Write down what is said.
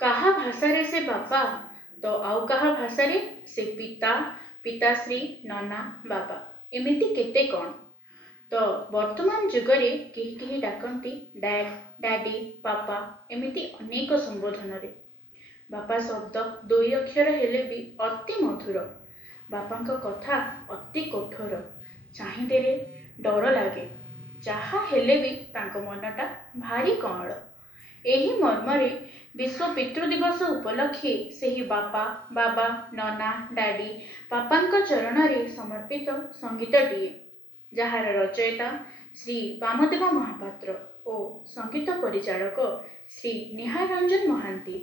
କାହା ଭାଷାରେ ସେ ବାପା ତ ଆଉ କାହା ଭାଷାରେ ସେ ପିତା, ପିତାଶ୍ରୀ, ନନା, ବାବା ଏମିତି କେତେ କ'ଣ। ତ ବର୍ତ୍ତମାନ ଯୁଗରେ କେହି କେହି ଡାକନ୍ତି ଡ୍ୟାଡ୍, ଡ୍ୟାଡି, ପାପା ଏମିତି ଅନେକ ସମ୍ବୋଧନରେ। ବାପା ଶବ୍ଦ ଦୁଇ ଅକ୍ଷର ହେଲେ ବି ଅତି ମଧୁର। ବାପାଙ୍କ କଥା ଅତି କଠୋର। ଚାହିଁଦେଲେ ଡର ଲାଗେ। ଯାହା ହେଲେ ବି ତାଙ୍କ ମନଟା ଭାରି କଅଁଳ। ଏହି ମର୍ମରେ ବିଶ୍ୱ ପିତୃ ଦିବସ ଉପଲକ୍ଷେ ସେହି ବାପା, ବାବା, ନନା, ଡାଡି, ପାପାଙ୍କ ଚରଣରେ ସମର୍ପିତ ସଙ୍ଗୀତଟିଏ, ଯାହାର ରଚୟିତା ଶ୍ରୀ ବାମଦେବ ମହାପାତ୍ର ଓ ସଙ୍ଗୀତ ପରିଚାଳକ ଶ୍ରୀ ନିହାର ରଞ୍ଜନ ମହାନ୍ତି।